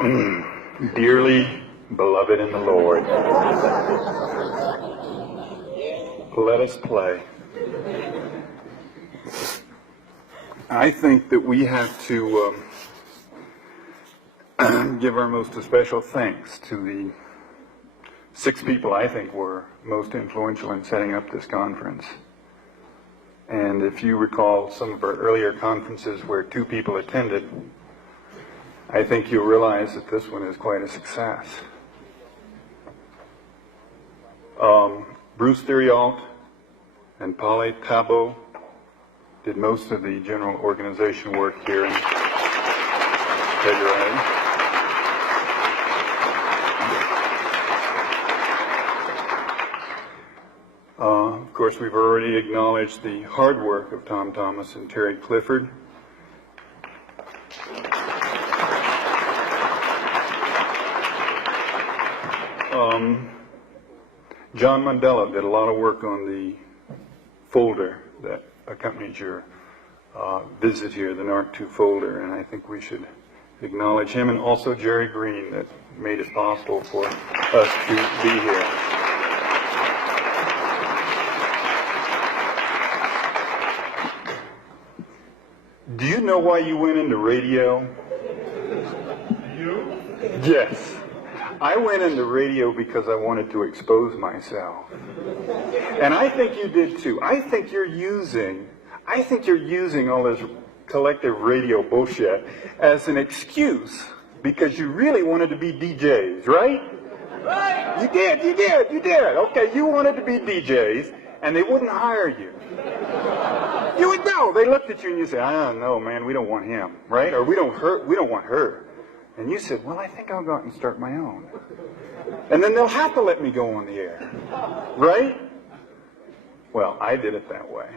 Dearly beloved in the Lord, let us play. I think that we have to give our most special thanks to the 6 people I think were most influential in setting up this conference. And if you recall some of our earlier conferences where 2 people attended, I think you'll realize that this one is quite a success. Bruce Theriault and Polly Tabo did most of the general organization work here in Telluride. Of course, we've already acknowledged the hard work of Tom Thomas and Terry Clifford. John Mandela did a lot of work on the folder that accompanied your visit here, the NARC 2 folder, and I think we should acknowledge him, and also Jerry Green that made it possible for us to be here. Do you know why you went into radio? You? Yes. I went into radio because I wanted to expose myself. And I think you did too. I think you're using all this collective radio bullshit as an excuse because you really wanted to be DJs, right? Right. You did. Okay, you wanted to be DJs and they wouldn't hire you. You would know. They looked at you and you said, "Ah, no, man, we don't want him," right? Or we don't want her. And you said, "Well, I think I'll go out and start my own. And then they'll have to let me go on the air." Right? Well, I did it that way.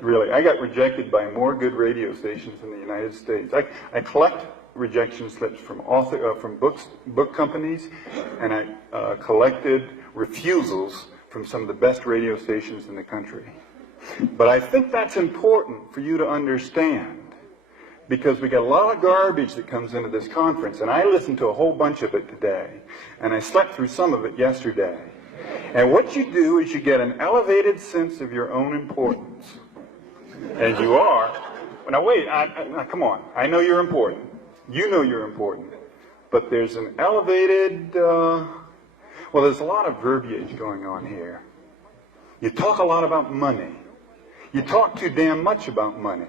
Really. I got rejected by more good radio stations in the United States. I collect rejection slips from book companies, and I collected refusals from some of the best radio stations in the country. But I think that's important for you to understand, because we got a lot of garbage that comes into this conference, and I listened to a whole bunch of it today, and I slept through some of it yesterday. And what you do is you get an elevated sense of your own importance. And you are. Now wait, come on. I know you're important. You know you're important. But there's an elevated, there's a lot of verbiage going on here. You talk a lot about money. You talk too damn much about money.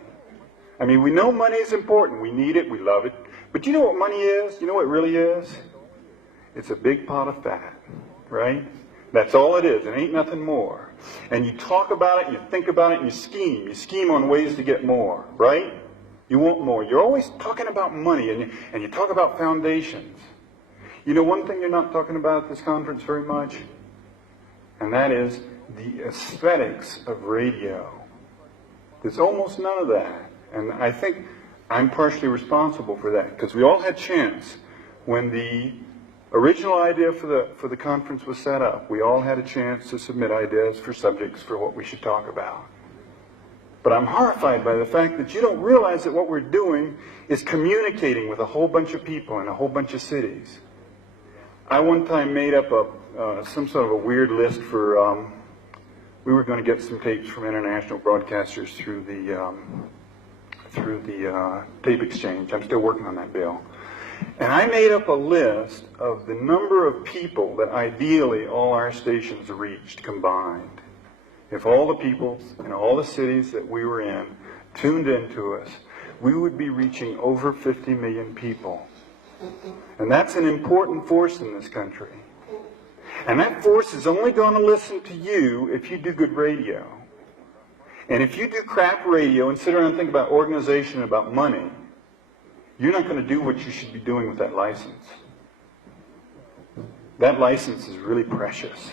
I mean, we know money is important. We need it. We love it. But you know what money is? You know what it really is? It's a big pot of fat, right? That's all it is. It ain't nothing more. And you talk about it, and you think about it, and you scheme. You scheme on ways to get more, right? You want more. You're always talking about money, and you talk about foundations. You know one thing you're not talking about at this conference very much? And that is the aesthetics of radio. There's almost none of that. And I think I'm partially responsible for that, because we all had chance when the original idea for the conference was set up. We all had a chance to submit ideas for subjects for what we should talk about. But I'm horrified by the fact that you don't realize that what we're doing is communicating with a whole bunch of people in a whole bunch of cities. I one time made up some sort of a weird list for, we were going to get some tapes from international broadcasters through the tape exchange. I'm still working on that bill. And I made up a list of the number of people that ideally all our stations reached combined. If all the people in all the cities that we were in tuned into us, we would be reaching over 50 million people. And that's an important force in this country. And that force is only going to listen to you if you do good radio. And if you do crap radio and sit around and think about organization and about money, you're not going to do what you should be doing with that license. That license is really precious.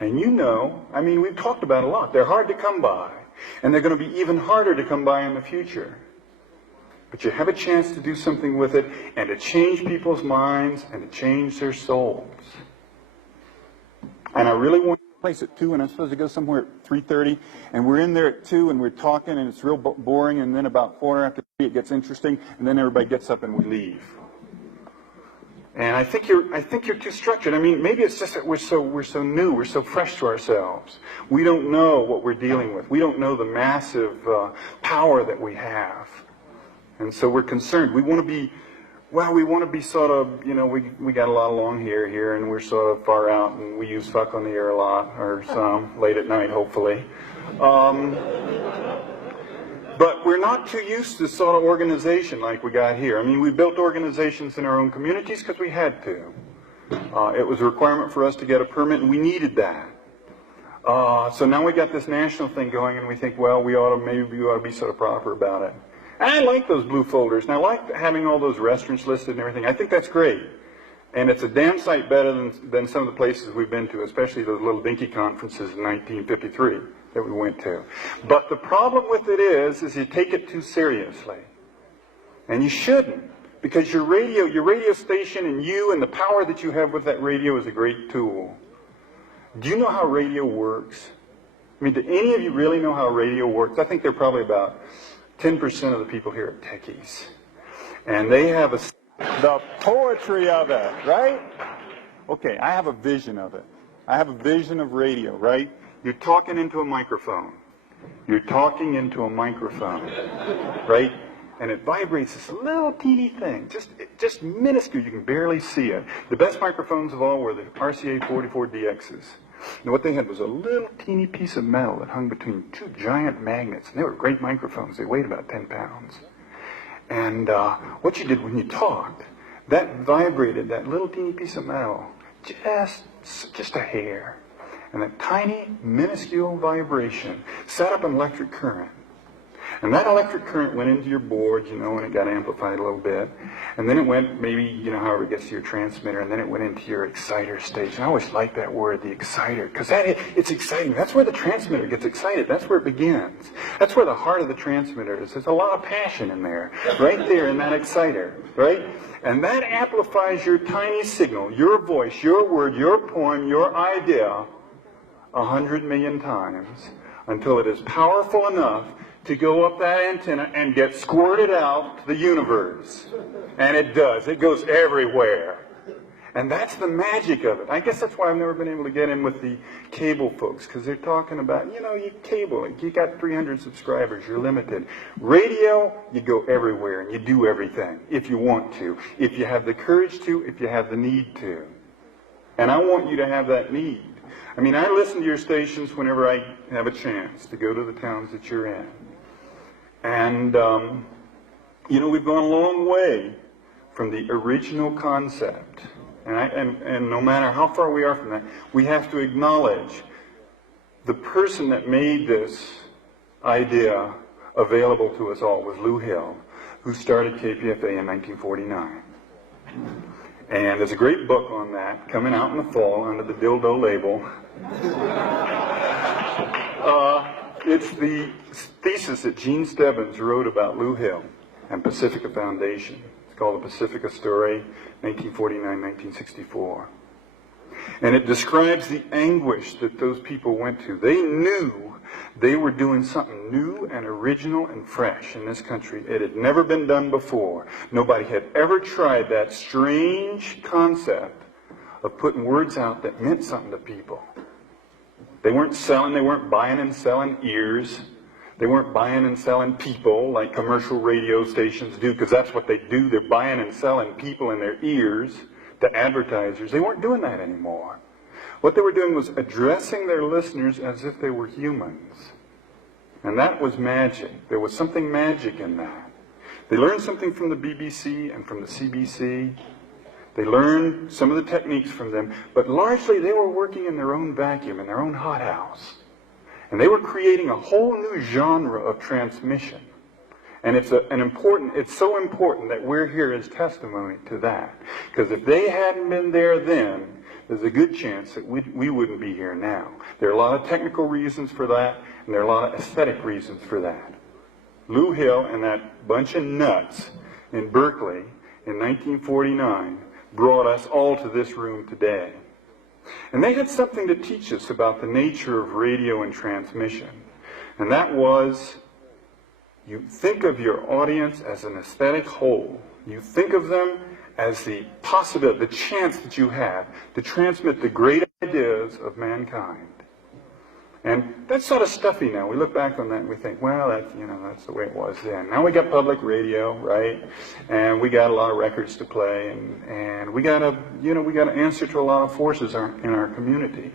And you know, I mean, we've talked about it a lot. They're hard to come by. And they're going to be even harder to come by in the future. But you have a chance to do something with it and to change people's minds and to change their souls. And I really want to place at 2, and I'm supposed to go somewhere at 3:30, and we're in there at 2, and we're talking, and it's real boring, and then about 4 after 3 it gets interesting, and then everybody gets up and we leave. And I think you're too structured. I mean, maybe it's just that we're so new, we're so fresh to ourselves. We don't know what we're dealing with. We don't know the massive power that we have. And so we're concerned. We want to be, well, we want to be sort of, you know, we got a lot of long hair here, and we're sort of far out, and we use fuck on the air a lot, or some, late at night, hopefully. But we're not too used to sort of organization like we got here. I mean, we built organizations in our own communities because we had to. It was a requirement for us to get a permit, and we needed that. So now we got this national thing going, and we think, well, maybe we ought to be sort of proper about it. And I like those blue folders, and I like having all those restaurants listed and everything. I think that's great. And it's a damn sight better than some of the places we've been to, especially those little dinky conferences in 1953 that we went to. But the problem with it is you take it too seriously. And you shouldn't, because your radio station and you and the power that you have with that radio is a great tool. Do you know how radio works? I mean, do any of you really know how radio works? I think they're probably about 10% of the people here are techies. And they have the poetry of it, right? Okay, I have a vision of it. I have a vision of radio, right? You're talking into a microphone. You're talking into a microphone, right? And it vibrates this little teeny thing, just minuscule. You can barely see it. The best microphones of all were the RCA 44DXs. And what they had was a little teeny piece of metal that hung between two giant magnets. And they were great microphones. They weighed about 10 pounds. And what you did when you talked, that vibrated, that little teeny piece of metal, just a hair. And that tiny, minuscule vibration set up an electric current. And that electric current went into your board, you know, and it got amplified a little bit. And then it went, maybe, you know, however it gets to your transmitter, and then it went into your exciter stage. And I always like that word, the exciter, because it's exciting. That's where the transmitter gets excited. That's where it begins. That's where the heart of the transmitter is. There's a lot of passion in there, right there in that exciter, right? And that amplifies your tiny signal, your voice, your word, your poem, your idea, 100 million times, until it is powerful enough to go up that antenna and get squirted out to the universe. And it does. It goes everywhere. And that's the magic of it. I guess that's why I've never been able to get in with the cable folks, because they're talking about, you know, you cable, you got 300 subscribers, you're limited. Radio, you go everywhere and you do everything if you want to, if you have the courage to, if you have the need to. And I want you to have that need. I mean, I listen to your stations whenever I have a chance to go to the towns that you're in. And, you know, we've gone a long way from the original concept. And no matter how far we are from that, we have to acknowledge the person that made this idea available to us all was Lou Hill, who started KPFA in 1949. And there's a great book on that coming out in the fall under the Dildo label. It's the thesis that Gene Stebbins wrote about Lou Hill and Pacifica Foundation. It's called The Pacifica Story, 1949-1964. And it describes the anguish that those people went to. They knew they were doing something new and original and fresh in this country. It had never been done before. Nobody had ever tried that strange concept of putting words out that meant something to people. They weren't buying and selling ears. They weren't buying and selling people like commercial radio stations do, because that's what they do. They're buying and selling people in their ears to advertisers. They weren't doing that anymore. What they were doing was addressing their listeners as if they were humans. And that was magic. There was something magic in that. They learned something from the BBC and from the CBC. They learned some of the techniques from them, but largely they were working in their own vacuum, in their own hothouse. And they were creating a whole new genre of transmission. And it's so important that we're here as testimony to that. Because if they hadn't been there then, there's a good chance that we wouldn't be here now. There are a lot of technical reasons for that, and there are a lot of aesthetic reasons for that. Lou Hill and that bunch of nuts in Berkeley in 1949 brought us all to this room today. And they had something to teach us about the nature of radio and transmission. And that was, you think of your audience as an aesthetic whole. You think of them as the possibility, the chance that you have to transmit the great ideas of mankind. And that's sort of stuffy now. We look back on that and we think, well, that's the way it was then. Now we got public radio, right? And we got a lot of records to play, and we got to answer to a lot of forces in our community.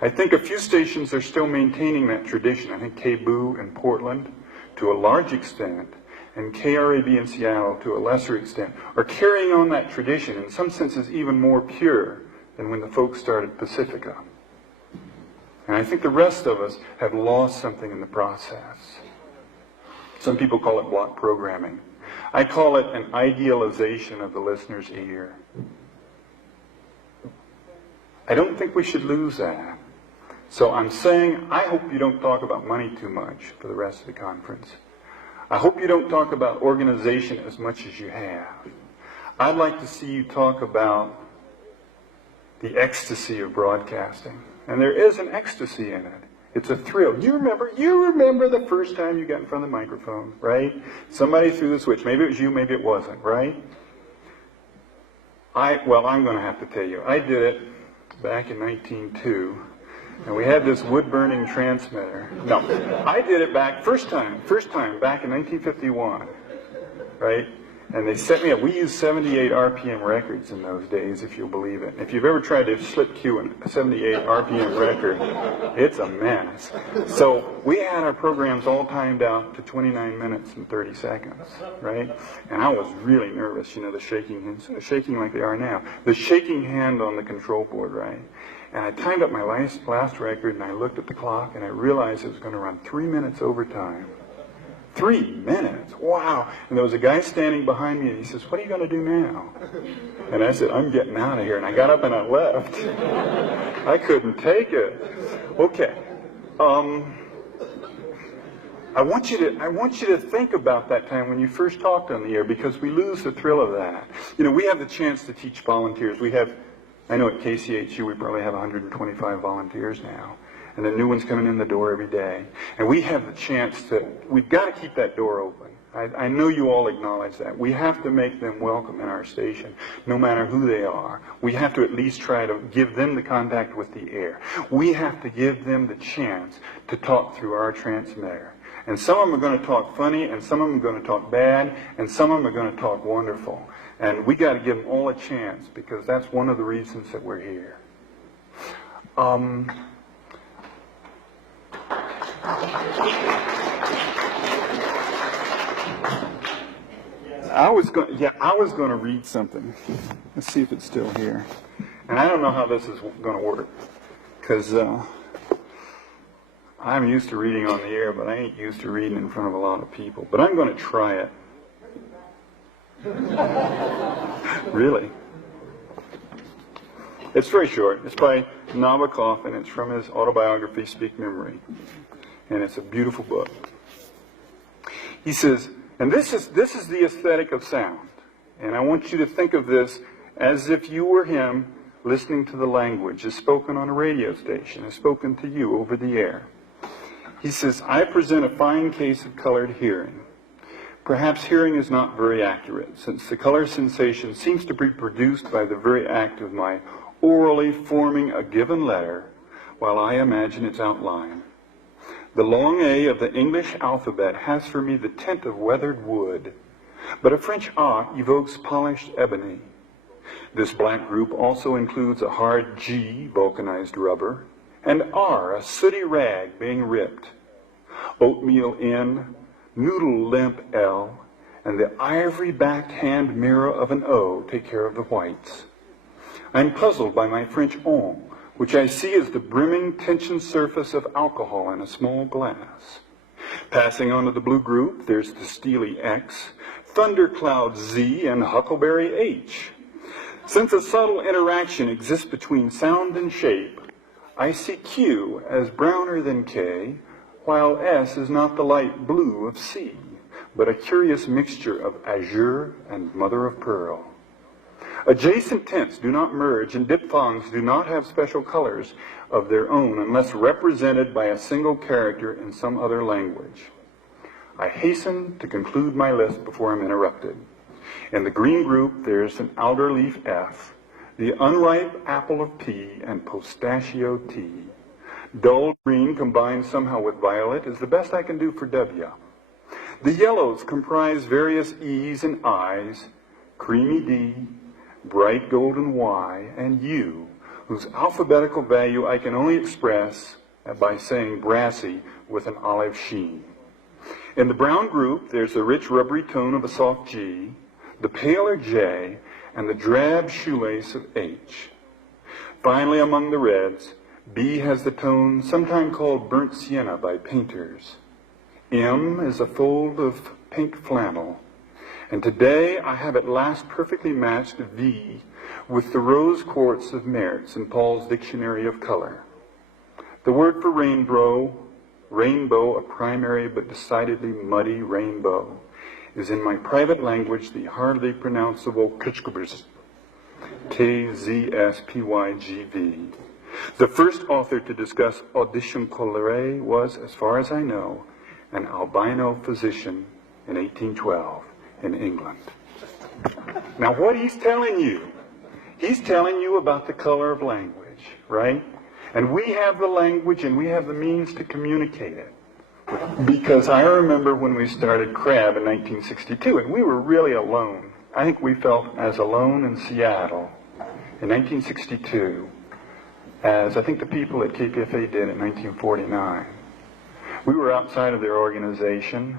I think a few stations are still maintaining that tradition. I think KBOO in Portland, to a large extent, and KRAB in Seattle, to a lesser extent, are carrying on that tradition, in some senses even more pure than when the folks started Pacifica. And I think the rest of us have lost something in the process. Some people call it block programming. I call it an idealization of the listener's ear. I don't think we should lose that. So I'm saying, I hope you don't talk about money too much for the rest of the conference. I hope you don't talk about organization as much as you have. I'd like to see you talk about the ecstasy of broadcasting. And there is an ecstasy in it. It's a thrill. You remember the first time you got in front of the microphone, right? Somebody threw the switch. Maybe it was you, maybe it wasn't, right? Well, I'm going to have to tell you. I did it back in 1902, and we had this wood-burning transmitter. No, I did it first time back in 1951, right? And they set me up. We used 78 RPM records in those days, if you'll believe it. If you've ever tried to slip cue a 78 RPM record, it's a mess. So we had our programs all timed out to 29 minutes and 30 seconds, right? And I was really nervous, the shaking like they are now. The shaking hand on the control board, right? And I timed up my last record, and I looked at the clock, and I realized it was going to run 3 minutes over time. 3 minutes? Wow. And there was a guy standing behind me, and he says, what are you going to do now? And I said, I'm getting out of here. And I got up and I left. I couldn't take it. Okay. I want you to think about that time when you first talked on the air, because we lose the thrill of that. We have the chance to teach volunteers. I know at KCHU we probably have 125 volunteers now. And the new ones coming in the door every day. And we have the chance we've got to keep that door open. I know you all acknowledge that. We have to make them welcome in our station, no matter who they are. We have to at least try to give them the contact with the air. We have to give them the chance to talk through our transmitter. And some of them are going to talk funny, and some of them are going to talk bad, and some of them are going to talk wonderful. And we got to give them all a chance, because that's one of the reasons that we're here. I was going to read something. Let's see if it's still here. And I don't know how this is going to work, because I'm used to reading on the air, but I ain't used to reading in front of a lot of people. But I'm going to try it. Really? It's very short. It's by Nabokov, and it's from his autobiography, Speak Memory. And it's a beautiful book. He says, and this is the aesthetic of sound. And I want you to think of this as if you were him listening to the language as spoken on a radio station, as spoken to you over the air. He says, I present a fine case of colored hearing. Perhaps hearing is not very accurate, since the color sensation seems to be produced by the very act of my orally forming a given letter while I imagine its outline. The long A of the English alphabet has for me the tint of weathered wood, but a French A evokes polished ebony. This black group also includes a hard G, vulcanized rubber, and R, a sooty rag being ripped. Oatmeal N, noodle limp L, and the ivory-backed hand mirror of an O take care of the whites. I'm puzzled by my French on, which I see as the brimming tension surface of alcohol in a small glass. Passing on to the blue group, there's the steely X, thundercloud Z, and huckleberry H. Since a subtle interaction exists between sound and shape, I see Q as browner than K, while S is not the light blue of C, but a curious mixture of azure and mother of pearl. Adjacent tints do not merge, and diphthongs do not have special colors of their own unless represented by a single character in some other language. I hasten to conclude my list before I'm interrupted. In the green group, there's an alder leaf F, the unripe apple of P, and pistachio T. Dull green combined somehow with violet is the best I can do for W. The yellows comprise various E's and I's, creamy D, bright golden Y, and U, whose alphabetical value I can only express by saying brassy with an olive sheen. In the brown group, there's the rich rubbery tone of a soft G, the paler J, and the drab shoelace of H. Finally, among the reds, B has the tone sometimes called burnt sienna by painters. M is a fold of pink flannel. And today I have at last perfectly matched V with the rose quartz of Mertz in Paul's Dictionary of Color. The word for rainbow, a primary but decidedly muddy rainbow, is in my private language the hardly pronounceable Kzpygv, K-Z-S-P-Y-G-V. The first author to discuss audition colorée was, as far as I know, an albino physician in 1812 in England. Now what he's telling you about the color of language, right? And we have the language and we have the means to communicate it. Because I remember when we started KRAB in 1962, and we were really alone. I think we felt as alone in Seattle in 1962 as I think the people at KPFA did in 1949. We were outside of their organization,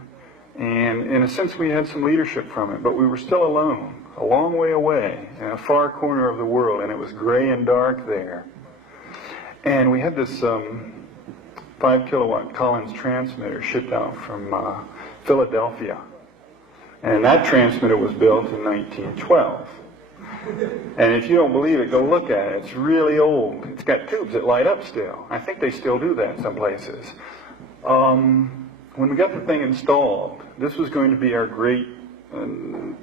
and in a sense we had some leadership from it, but we were still alone, a long way away, in a far corner of the world, and it was gray and dark there. And we had this 5 kilowatt Collins transmitter shipped out from Philadelphia. And that transmitter was built in 1912. And if you don't believe it, go look at it. It's really old. It's got tubes that light up still. I think they still do that in some places. When we got the thing installed, this was going to be our great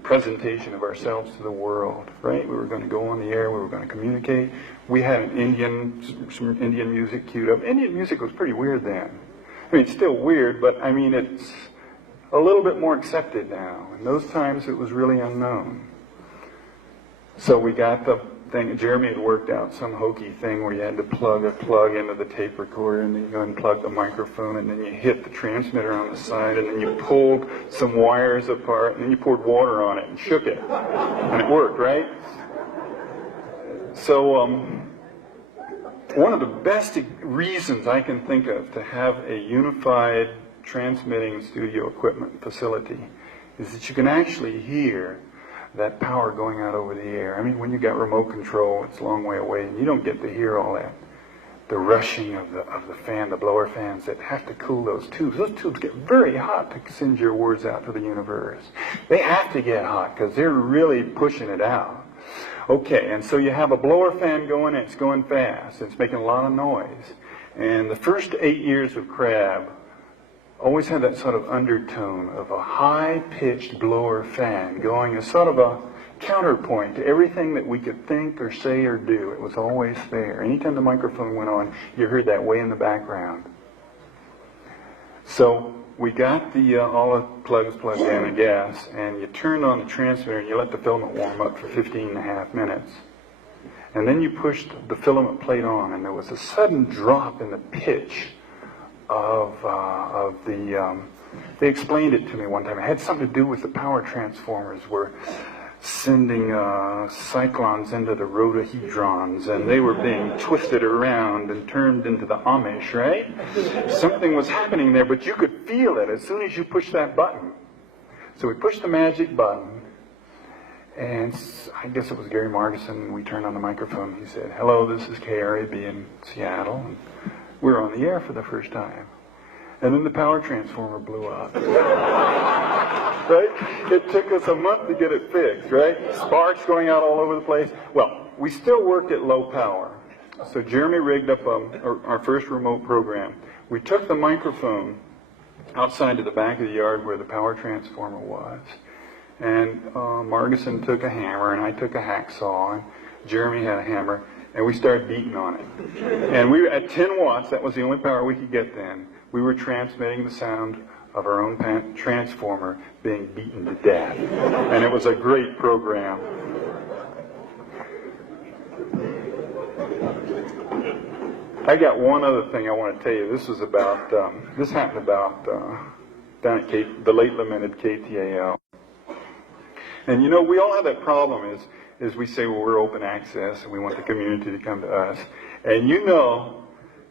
presentation of ourselves to the world, right? We were going to go on the air, we were going to communicate. We had some Indian music queued up. Indian music was pretty weird then. I mean, it's still weird, but I mean, it's a little bit more accepted now. In those times, it was really unknown. So we got the thing, Jeremy had worked out some hokey thing where you had to plug a plug into the tape recorder, and then you unplug the microphone, and then you hit the transmitter on the side, and then you pulled some wires apart, and then you poured water on it and shook it. And it worked, right? So one of the best reasons I can think of to have a unified transmitting studio equipment facility is that you can actually hear that power going out over the air. I mean, when you got remote control, it's a long way away, and you don't get to hear all that. The rushing of the fan, the blower fans that have to cool those tubes. Those tubes get very hot to send your words out to the universe. They have to get hot because they're really pushing it out. Okay, and so you have a blower fan going, and it's going fast. It's making a lot of noise. And the first 8 years of KRAB always had that sort of undertone of a high-pitched blower fan going as sort of a counterpoint to everything that we could think or say or do. It was always there. Anytime the microphone went on, you heard that way in the background. So we got all the plugs plugged in and gas, and you turned on the transmitter and you let the filament warm up for 15.5 minutes. And then you pushed the filament plate on, and there was a sudden drop in the pitch of they explained it to me one time. It had something to do with the power transformers were sending cyclones into the rotahedrons, and they were being twisted around and turned into the Amish, right? Something was happening there, but you could feel it as soon as you pushed that button. So we pushed the magic button, and I guess it was Gary Margison. We turned on the microphone. He said, "Hello, this is KRAB in Seattle." And we were on the air for the first time. And then the power transformer blew up. Right? It took us a month to get it fixed, right? Sparks going out all over the place. Well, we still worked at low power. So Jeremy rigged up our first remote program. We took the microphone outside to the back of the yard where the power transformer was. And Margison took a hammer, and I took a hacksaw, and Jeremy had a hammer. And we started beating on it. And we were at 10 watts, that was the only power we could get then. We were transmitting the sound of our own transformer being beaten to death. And it was a great program. I got one other thing I want to tell you. This was about, this happened about down at the late lamented KTAL. And you know, we all have that problem is we say, well, we're open access and we want the community to come to us. And you know,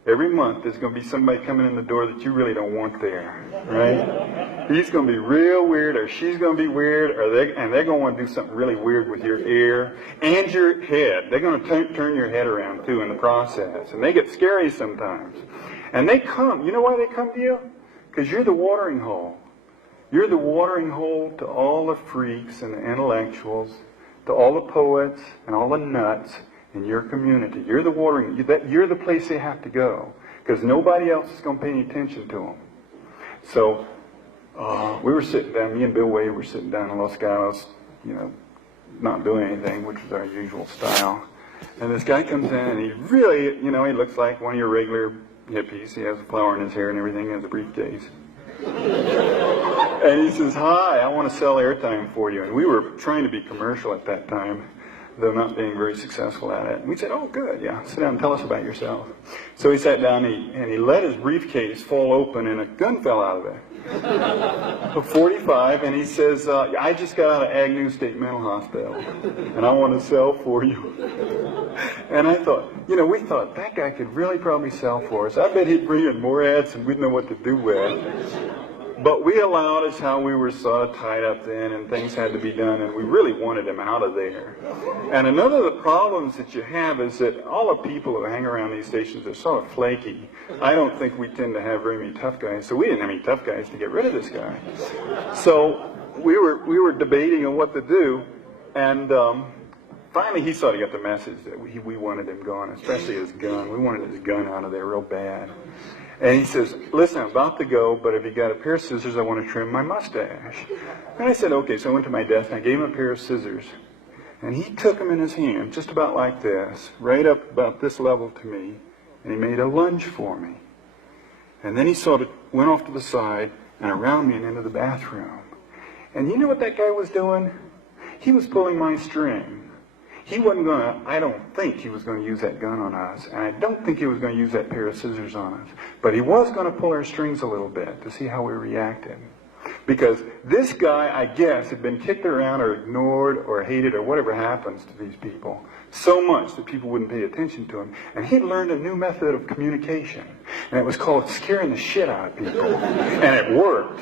every month there's going to be somebody coming in the door that you really don't want there, right? He's going to be real weird, or she's going to be weird, and they're going to want to do something really weird with your ear and your head. They're going to turn your head around too in the process, and they get scary sometimes. And they come. You know why they come to you? Because you're the watering hole. You're the watering hole to all the freaks and the intellectuals, to all the poets and all the nuts in your community. You're the watering, you're the place they have to go, because nobody else is going to pay any attention to them. So we were sitting down, me and Bill Wade were sitting down in Los Gatos, you know, not doing anything, which was our usual style. And this guy comes in and he really, you know, he looks like one of your regular hippies. He has a flower in his hair and everything, he has a briefcase. And he says, hi, I want to sell airtime for you. And we were trying to be commercial at that time, though not being very successful at it. And we said, oh, good, yeah, sit down and tell us about yourself. So he sat down and he let his briefcase fall open and a gun fell out of it. A 45, and he says, I just got out of Agnew State Mental Hospital, and I want to sell for you. And I thought, you know, we thought that guy could really probably sell for us. I bet he'd bring in more ads and we'd know what to do with. But we allowed us how we were sort of tied up then, and things had to be done, and we really wanted him out of there. And another of the problems that you have is that all the people who hang around these stations are sort of flaky. I don't think we tend to have very many tough guys, so we didn't have any tough guys to get rid of this guy. So we were debating on what to do, and finally he sort of got the message that we wanted him gone, especially his gun. We wanted his gun out of there real bad. And he says, listen, I'm about to go, but if you got a pair of scissors, I want to trim my mustache. And I said, okay. So I went to my desk and I gave him a pair of scissors. And he took them in his hand, just about like this, right up about this level to me. And he made a lunge for me. And then he sort of went off to the side and around me and into the bathroom. And you know what that guy was doing? He was pulling my string. He wasn't going to, I don't think he was going to use that gun on us, and I don't think he was going to use that pair of scissors on us. But he was going to pull our strings a little bit to see how we reacted. Because this guy, I guess, had been kicked around or ignored or hated or whatever happens to these people so much that people wouldn't pay attention to him. And he'd learned a new method of communication, and it was called scaring the shit out of people. And it worked.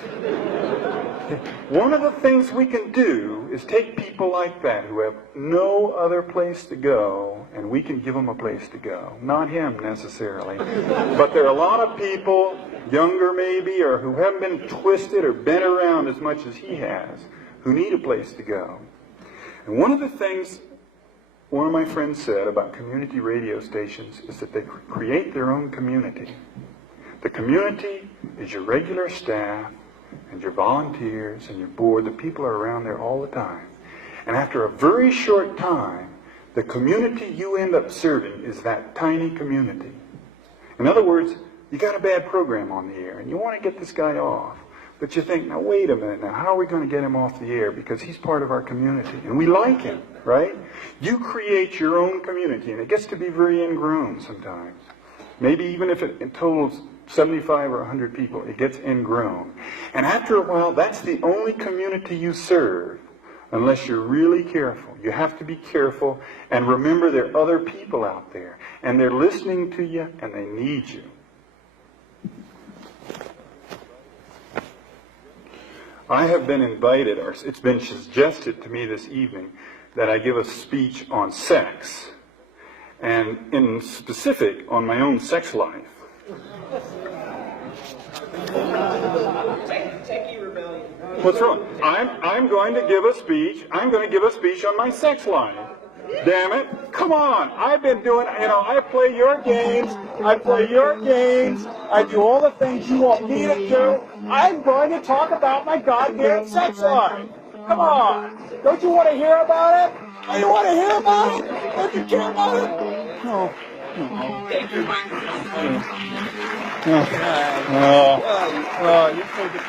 One of the things we can do is take people like that who have no other place to go, and we can give them a place to go. Not him necessarily, but there are a lot of people, younger maybe, or who haven't been twisted or bent around as much as he has, who need a place to go. And one of the things one of my friends said about community radio stations is that they create their own community. The community is your regular staff, and your volunteers, and your board. The people are around there all the time. And after a very short time, the community you end up serving is that tiny community. In other words, you got a bad program on the air, and you want to get this guy off. But you think, now wait a minute, now how are we going to get him off the air? Because he's part of our community, and we like him, right? You create your own community, and it gets to be very ingrown sometimes. Maybe even if it totals 75 or 100 people, it gets ingrown. And after a while, that's the only community you serve, unless you're really careful. You have to be careful, and remember there are other people out there, and they're listening to you, and they need you. I have been invited, or it's been suggested to me this evening, that I give a speech on sex, and in specific on my own sex life. Techie rebellion. What's wrong? I'm going to give a speech. I'm going to give a speech on my sex life. Damn it. Come on. I've been doing, I play your games. I play your games. I do all the things you want me to do. I'm going to talk about my goddamn sex life. Come on. Don't you want to hear about it? Oh, you want to hear about it? Don't you care about it? No. You played the